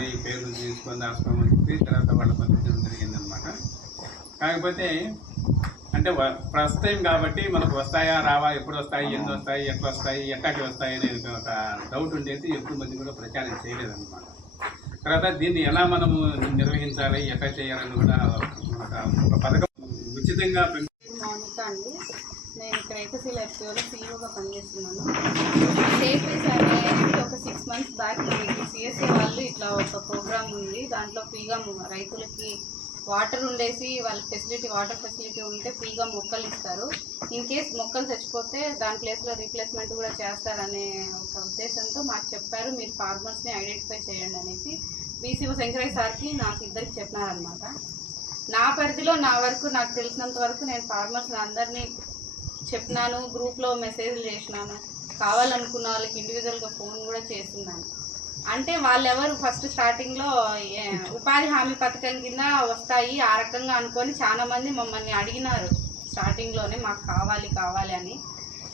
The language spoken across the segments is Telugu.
తీసుకొని పేర్లు తీసుకొని రాసుకోమని చెప్పి తర్వాత వాళ్ళు పంపించడం జరిగిందనమాట. కాకపోతే అంటే ఫస్ట్ టైం కాబట్టి మనకు వస్తాయా రావా, ఎప్పుడు వస్తాయి, ఎన్ని వస్తాయి, ఎట్లా వస్తాయి, ఎక్కడికి వస్తాయి అనేది ఒక డౌట్ ఉండేది. ఎక్కువ మంది కూడా ప్రచారం చేయలేదన్నమాట. తర్వాత దీన్ని ఎలా మనము నిర్వహించాలి, ఎట్లా చేయాలని కూడా ఒక పథకం ఉచితంగా. మౌనిక అండి, నేను ఇక్కడ ఏకశీల ఎఫ్పిఓలో సీఈఓగా పనిచేస్తున్నాను. సేఫ్టీ సర్వే అనేది ఒక 6 months బ్యాక్ మనకి సిఎస్ఏ వాళ్ళు ఇట్లా ఒక ప్రోగ్రామ్ ఉంది. దాంట్లో ఫ్రీగా రైతులకి వాటర్ ఉండేసి వాళ్ళ వాటర్ ఫెసిలిటీ ఉంటే ఫ్రీగా మొక్కలు ఇస్తారు. ఇన్ కేస్ మొక్కలు చచ్చిపోతే దాని ప్లేస్లో రీప్లేస్మెంట్ కూడా చేస్తారనే ఒక ఉద్దేశంతో మాకు చెప్పారు, మీరు ఫార్మర్స్ని ఐడెంటిఫై చేయండి అనేసి బీసీఓ శంకరయ్య సార్కి నాకు ఇద్దరికి చెప్పినారనమాట. నా పరిధిలో నా వరకు నాకు తెలిసినంత వరకు నేను ఫార్మర్స్ అందరినీ చెప్పినాను, గ్రూప్లో మెసేజ్లు చేసినాను, కావాలనుకున్న వాళ్ళకి ఇండివిజువల్గా ఫోన్ కూడా చేస్తున్నాను. అంటే వాళ్ళెవరు ఫస్ట్ స్టార్టింగ్లో ఉపాధి హామీ పథకం కింద వస్తాయి ఆ రకంగా అనుకొని చాలామంది మమ్మల్ని అడిగినారు స్టార్టింగ్లోనే, మాకు కావాలి అని.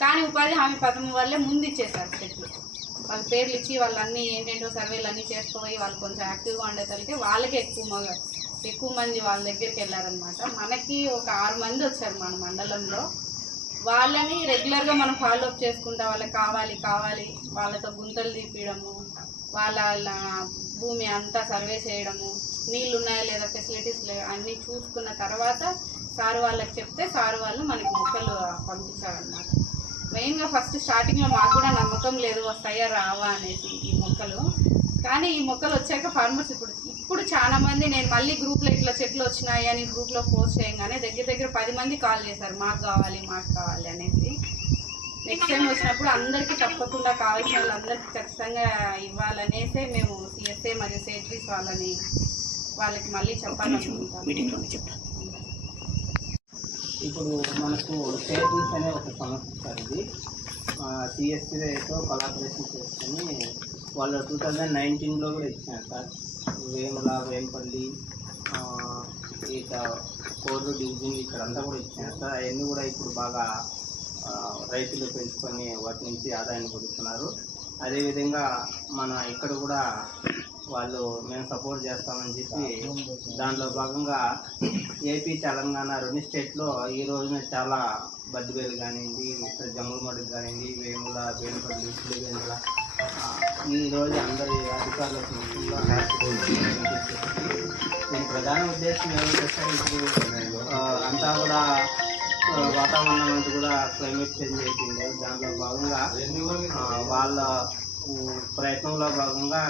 కానీ ఉపాధి హామీ పథకం వల్లే ముందు ఇచ్చేసారు చెట్లు. వాళ్ళ పేర్లు ఇచ్చి వాళ్ళన్నీ ఏంటంటో సర్వేలు అన్నీ చేసుకోపోయి వాళ్ళు కొంచెం యాక్టివ్గా ఉండేసరికి వాళ్ళకే ఎక్కువ మంది వాళ్ళ దగ్గరికి వెళ్ళారనమాట. మనకి ఒక 6 మంది వచ్చారు మన మండలంలో. వాళ్ళని రెగ్యులర్గా మనం ఫాలోఅప్ చేసుకుంటా వాళ్ళకి కావాలి వాళ్ళతో గుంతలు తీపియడము, వాళ్ళ భూమి అంతా సర్వే చేయడము, నీళ్ళు ఉన్నాయా లేదా, ఫెసిలిటీస్ అన్నీ చూసుకున్న తర్వాత సారు వాళ్ళకి చెప్తే సారు వాళ్ళు మనకి మొక్కలు పంపించారనమాట. మెయిన్గా ఫస్ట్ స్టార్టింగ్లో మాకు కూడా నమ్మకం లేదు వస్తాయా రావా అనేసి ఈ మొక్కలు. కానీ ఈ మొక్కలు వచ్చాక ఫార్మర్స్ ఇప్పుడు చాలా మంది, నేను మళ్ళీ గ్రూప్లో ఇట్లా చెట్లు వచ్చినాయి అని గ్రూప్లో పోస్ట్ చేయగానే దగ్గర 10 మంది కాల్ చేశారు, మాకు కావాలి అనేసి. నెక్స్ట్ టైం వచ్చినప్పుడు అందరికీ తప్పకుండా కావాల్సిన వాళ్ళందరికీ ఖచ్చితంగా ఇవ్వాలనేసే మేము సిఎస్ఏ మరియు సేట్రీస్ వాళ్ళకి మళ్ళీ చెప్పాలనుకుంటాం. ఇప్పుడు మనకు సేట్రీస్ అనే ఒక సంస్థ సార్, ఇది సిఎస్సీతో కొలాబరేషన్ చేసుకొని వాళ్ళు 2019లో కూడా ఇచ్చినారు సార్. వేముల, వేంపల్లి, ఇక కోర్టు డివిజన్ ఇక్కడంతా కూడా ఇచ్చినారు సార్. అవన్నీ కూడా ఇప్పుడు బాగా రైతులు పెంచుకొని వాటి నుంచి ఆదాయాన్ని పొందుతున్నారు. అదేవిధంగా మన ఇక్కడ కూడా వాళ్ళు మేము సపోర్ట్ చేస్తామని చెప్పి దాంట్లో భాగంగా ఏపీ, తెలంగాణ 2 స్టేట్లో ఈ రోజున చాలా బద్దివేలు కానివ్వండి, ఇక్కడ జమ్మలమడుగు కానివ్వండి, వేముల, వేంపల్లి, పులివెందుల ఈరోజు అందరి అధికారులకు దీని ప్రధాన ఉద్దేశం ఏమంటే సార్, ఇప్పుడు అంతా కూడా వాతావరణం అంతా కూడా క్లైమేట్ చేంజ్ అయిపోయింది. దాంట్లో భాగంగా వాళ్ళ ప్రయత్నంలో భాగంగా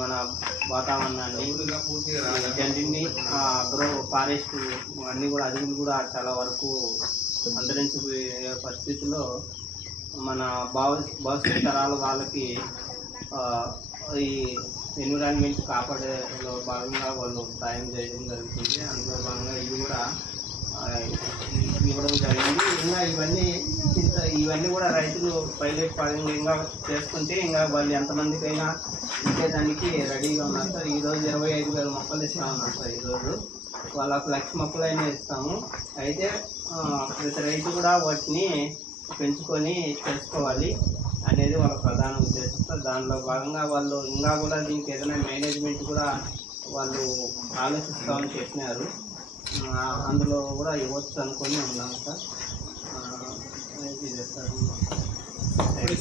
మన వాతావరణాన్ని జంటిని ఫారెస్ట్ అన్నీ కూడా అడవులు కూడా చాలా వరకు అంతరించిపోయే పరిస్థితుల్లో మన భవిష్యత్ తరాల వాళ్ళకి ఈ ఎన్విరాన్మెంట్ కాపాడేలో భాగంగా వాళ్ళు సాయం చేయడం జరుగుతుంది. అందులో భాగంగా ఇది కూడా ఇవ్వడం జరిగింది. ఇంకా ఇవన్నీ కూడా రైతులు పైలట్ పరంగా చేసుకుంటే ఇంకా వాళ్ళు ఎంతమందికైనా ఇచ్చేదానికి రెడీగా ఉన్నారు సార్. ఈరోజు 25,000 మొక్కలు ఇస్తా ఉన్నారు సార్. ఈరోజు వాళ్ళకు 1,00,000 మొక్కలైనా ఇస్తాము. అయితే ప్రతి రైతు కూడా వాటిని పెంచుకొని తెలుసుకోవాలి అనేది వాళ్ళ ప్రధాన ఉద్దేశం సార్. దానిలో భాగంగా వాళ్ళు ఇంకా కూడా దీనికి ఏదైనా మేనేజ్మెంట్ కూడా వాళ్ళు ఆలోచిస్తామని చెప్పినారు. అందులో కూడా ఇవ్వచ్చు అనుకొని ఉన్నాం సార్.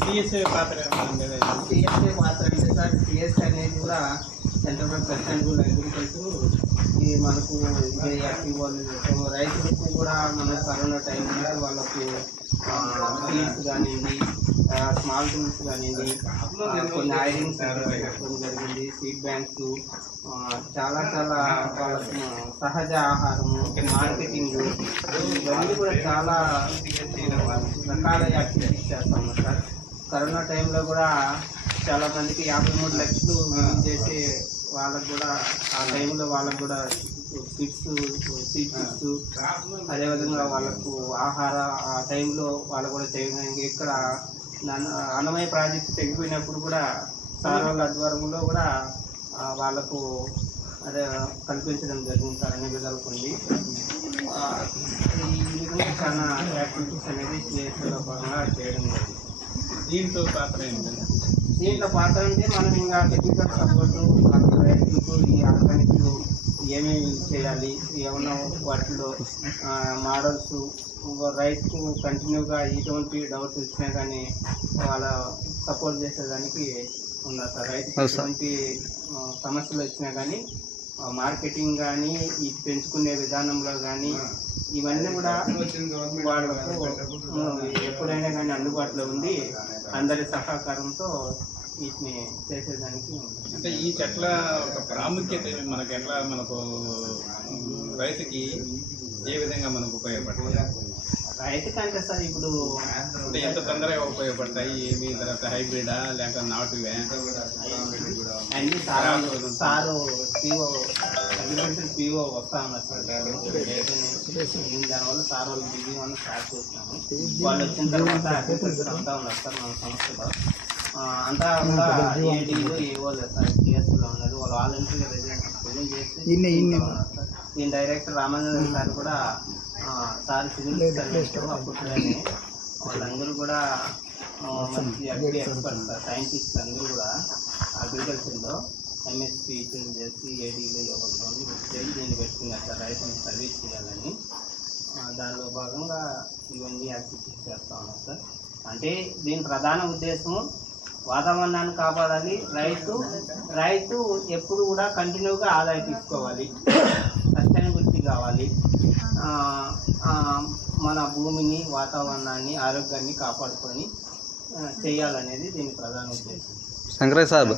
సిఎస్ఏ పాత్ర అంటే సార్, సిఎస్ఏ అనేది కూడా సెంటర్ ఫర్ సస్టైనబుల్ అగ్రికల్చర్. ఇది మనకు వాళ్ళు రైతులకు కూడా మన కరోనా టైంలో వాళ్ళకు సీడ్స్ కానివ్వండి, స్మాల్ టూల్స్ కానివ్వండి, కొన్ని ఐరన్స్ పెట్టడం జరిగింది, సీడ్ బ్యాంక్స్, చాలా వాళ్ళకు సహజ ఆహారము, మార్కెటింగ్, ఇవన్నీ కూడా చాలా రకాల యాక్టివిటీస్ చేస్తాము సార్. కరోనా టైంలో కూడా చాలామందికి 53 లక్షలు చేసే వాళ్ళకు కూడా ఆ టైంలో వాళ్ళకు కూడా కిట్స్, సీడ్ కిట్స్, అదేవిధంగా వాళ్ళకు ఆహార ఆ టైంలో వాళ్ళు కూడా చేయడానికి ఇక్కడ అన్నమయ్య ప్రాజెక్టు తెగిపోయినప్పుడు కూడా సార్ వాళ్ళ ఆధ్వర్యంలో కూడా వాళ్ళకు అదే కల్పించడం జరిగింది సార్. అన్ని విధాలు కొన్ని ఈ విధంగా చాలా యాక్టివిటీస్ అనేది స్నేహితుల భాగంగా చేయడం జరిగింది. దీంట్లో పాత్ర ఏంటంటే దీంట్లో పాత్ర అంటే మనం ఇంకా టెక్నికల్ సపోర్టు రైతులకు ఈ ఆర్గానిక్ ఏమేమి చేయాలి, ఏమన్నా వాటిలో మోడల్స్ రైతుకు కంటిన్యూగా ఎటువంటి డౌట్స్ వచ్చినా కానీ వాళ్ళ సపోర్ట్ చేసేదానికి ఉన్నారు సార్. రైతుకు ఎటువంటి సమస్యలు వచ్చినా కానీ మార్కెటింగ్ కానీ ఈ పెంచుకునే విధానంలో కానీ ఇవన్నీ కూడా వాళ్ళకు ఎప్పుడైనా కానీ అందుబాటులో ఉండి అందరి సహకారంతో వీటిని చేసేదానికి ఉంది. అంటే ఈ చెట్ల ఒక ప్రాముఖ్యత మనకు ఎట్లా మనకు రైతుకి ఏ విధంగా మనకు ఉపయోగపడుతుంది? రైతుకంటే సార్ ఇప్పుడు అంటే ఎంత తొందరగా ఉపయోగపడతాయి, ఏమి తర్వాత హైబ్రిడా లేక నాటువే? అన్ని సారు పిఓ అగ్రికల్చర్ పిఓ వస్తా ఉన్నారు సార్. దానివల్ల సార్ వాళ్ళు బిజీ వాళ్ళు స్టార్ట్ చేస్తున్నాము. వాళ్ళు వచ్చిన తర్వాత అగ్రికల్చర్ అంతా ఉన్నారు సార్ మన సంస్థలో. అంతా కూడా ఏడీలు ఏవో లేదు సార్, సిఎస్లో ఉన్నారు. వాళ్ళు వాలంటీర్గా రిజైన్ చేసి ఉన్నారు సార్. దీని డైరెక్టర్ రామానందన్ సార్ కూడా సార్ సివిల్ సర్వీస్ అప్పట్లోనే వాళ్ళందరూ కూడా మంచి అగ్రి ఎక్స్పర్ట్స్ సార్, సైంటిస్ట్ అందరూ కూడా అగ్రికల్చర్లో ఎంఎస్పీ చేసి ఏడీలు ఎవరిలో దీన్ని పెట్టుకున్నారు సార్ రైతుని సర్వీస్ చేయాలని. దానిలో భాగంగా ఇవన్నీ యాక్టివిటీస్ చేస్తూ ఉన్నాం సార్. అంటే దీని ప్రధాన ఉద్దేశము వాతావరణాన్ని కాపాడాలి, రైతు ఎప్పుడు కూడా కంటిన్యూగా ఆదాయం తీసుకోవాలి, సస్టైనబిలిటీ కావాలి, మన భూమిని వాతావరణాన్ని ఆరోగ్యాన్ని కాపాడుకొని చేయాలనేది దీని ప్రధాన ఉద్దేశం. శంకరయ్య సార్,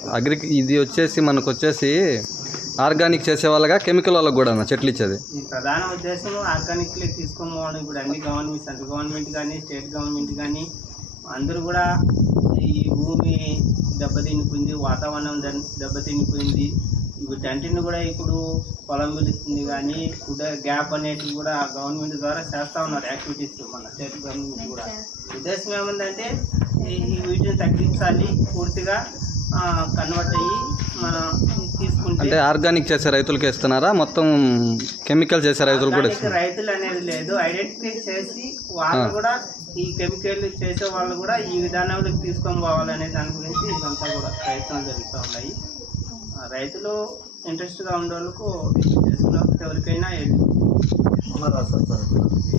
ఇది వచ్చేసి మనకు వచ్చేసి ఆర్గానిక్ చేసే వాళ్ళగా కెమికల్ వాళ్ళకి కూడా చెట్లు ఇచ్చేది? ఈ ప్రధాన ఉద్దేశం ఆర్గానిక్లే తీసుకోవడం. ఇప్పుడు అన్ని గవర్నమెంట్, సెంట్రల్ గవర్నమెంట్ కానీ స్టేట్ గవర్నమెంట్ కానీ అందరూ కూడా ఈ భూమి దెబ్బతినిపోయింది, వాతావరణం దెబ్బతినిపోయింది, వీటంటిని కూడా ఇప్పుడు పొలం పిలుస్తుంది కానీ గ్యాప్ అనేటివి కూడా గవర్నమెంట్ ద్వారా చేస్తూ ఉన్నారు యాక్టివిటీస్. మన స్టేట్ గవర్నమెంట్ కూడా ఉద్దేశం ఏముందంటే వీటిని తగ్గించాలి, పూర్తిగా కన్వర్ట్ అయ్యి మనం తీసుకుంటే. అంటే ఆర్గానిక్ చేసే రైతులకి ఇస్తున్నారా, మొత్తం కెమికల్ చేసే రైతులు కూడా? రైతులు అనేది లేదు, ఐడెంటిఫై చేసి వాళ్ళు కూడా ఈ కెమికల్ చేసే వాళ్ళు కూడా ఈ విధానంలోకి తీసుకొని పోవాలనే దాని గురించి ఇదంతా కూడా ప్రయత్నాలు జరుగుతూ ఉన్నాయి. రైతులు ఇంట్రెస్ట్గా ఉండే వాళ్ళకు ఎవరికైనా